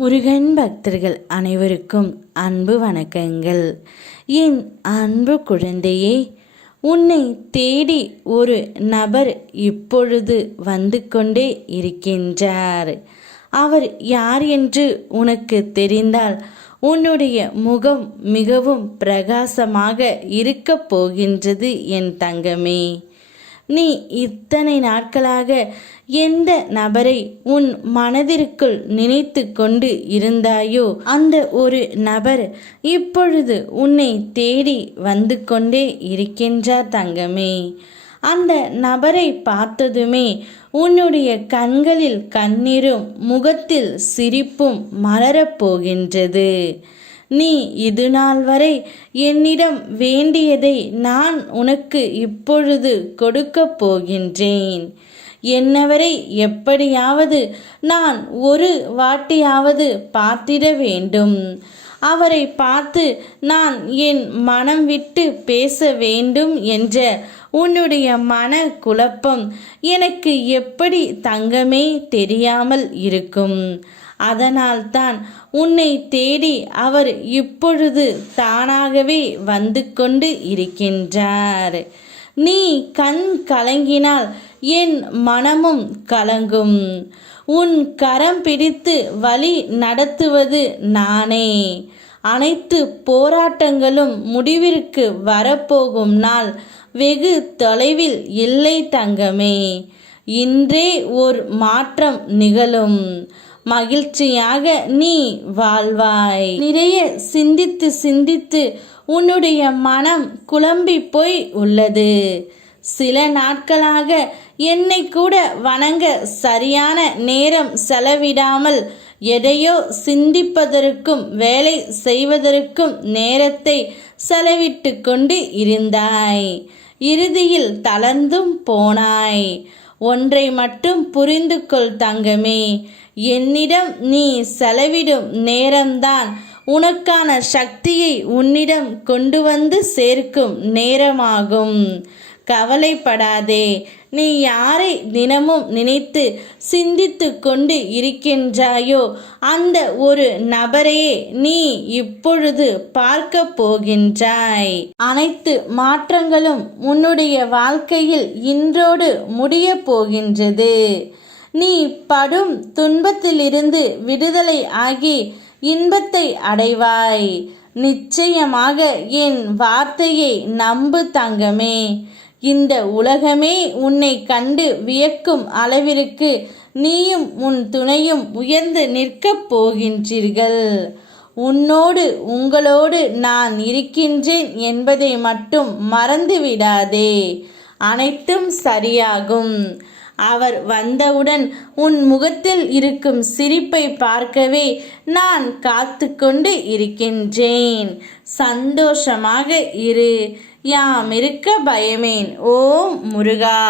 முருகன் பக்தர்கள் அனைவருக்கும் அன்பு வணக்கங்கள். என் அன்பு குழந்தையே, உன்னை தேடி ஒரு நபர் இப்பொழுது வந்து கொண்டே இருக்கின்றார். அவர் யார் என்று உனக்கு தெரிந்தால் உன்னுடைய முகம் மிகவும் பிரகாசமாக இருக்கப் போகின்றது என் தங்கமே. நீ இத்தனை நாட்களாக எந்த நபரை உன் மனதிற்குள் நினைத்து கொண்டு இருந்தாயோ அந்த ஒரு நபர் இப்பொழுது உன்னை தேடி வந்து கொண்டே இருக்கின்றார் தங்கமே. அந்த நபரை பார்த்ததுமே உன்னுடைய கண்களில் கண்ணீரும் முகத்தில் சிரிப்பும் மலரப் போகின்றது. நீ இது நாள் வரை என்னிடம் வேண்டியதை நான் உனக்கு இப்பொழுது கொடுக்கப் போகின்றேன். என்னவரை எப்படியாவது நான் ஒரு வாட்டியாவது பார்த்திட வேண்டும். அவரை பார்த்து நான் என் மனம் விட்டு பேச வேண்டும் என்ற உன்னுடைய மன குழப்பம் எனக்கு எப்படி தங்கமே தெரியாமல் இருக்கும். அதனால்தான் உன்னை தேடி அவர் இப்பொழுது தானாகவே வந்து கொண்டு இருக்கின்றார். நீ கண் கலங்கினால் என் மனமும் கலங்கும். உன் கரம் பிடித்து வழி நடத்துவது நானே. அனைத்து போராட்டங்களும் முடிவிற்கு வரப்போகும் நாள் வெகு தொலைவில் இல்லை தங்கமே. இன்றே ஒரு மாற்றம் நிகழும். மகிழ்ச்சியாக நீ வாழ்வாய். நிறைய சிந்தித்து சிந்தித்து உன்னுடைய மனம் குழம்பி போய் உள்ளது. சில நாட்களாக என்னை கூட வணங்க சரியான நேரம் செலவிடாமல் எதையோ சிந்திப்பதற்கும் வேலை செய்வதற்கும் நேரத்தை செலவிட்டு கொண்டு இருந்தாய். இறுதியில் தளர்ந்தும் போனாய். ஒன்றை மட்டும் புரிந்து கொள் தங்கமே, என்னிடம் நீ செலவிடும் நேரம்தான் உனக்கான சக்தியை உன்னிடம் கொண்டு வந்து சேர்க்கும் நேரமாகும். கவலைப்படாதே. நீ யாரை தினமும் நினைத்து சிந்தித்து கொண்டு இருக்கின்றாயோ அந்த ஒரு நபரையே நீ இப்பொழுது பார்க்க போகின்றாய். அனைத்து மாற்றங்களும் உன்னுடைய வாழ்க்கையில் இன்றோடு முடிய போகின்றது. நீ படும் துன்பத்திலிருந்து விடுதலை ஆகி இன்பத்தை அடைவாய். நிச்சயமாக என் வார்த்தையை நம்பு தங்கமே. இந்த உலகமே உன்னை கண்டு வியக்கும் அளவிற்கு நீயும் உன் துணையும் உயர்ந்து நிற்கப் போகின்றீர்கள். உங்களோடு நான் இருக்கின்றேன் என்பதை மட்டும் மறந்துவிடாதே. அனைத்தும் சரியாகும். அவர் வந்தவுடன் உன் முகத்தில் இருக்கும் சிரிப்பை பார்க்கவே நான் காத்து கொண்டு இருக்கின்றேன். சந்தோஷமாக இரு. யாம் இருக்க பயமேன். ஓம் முருகா.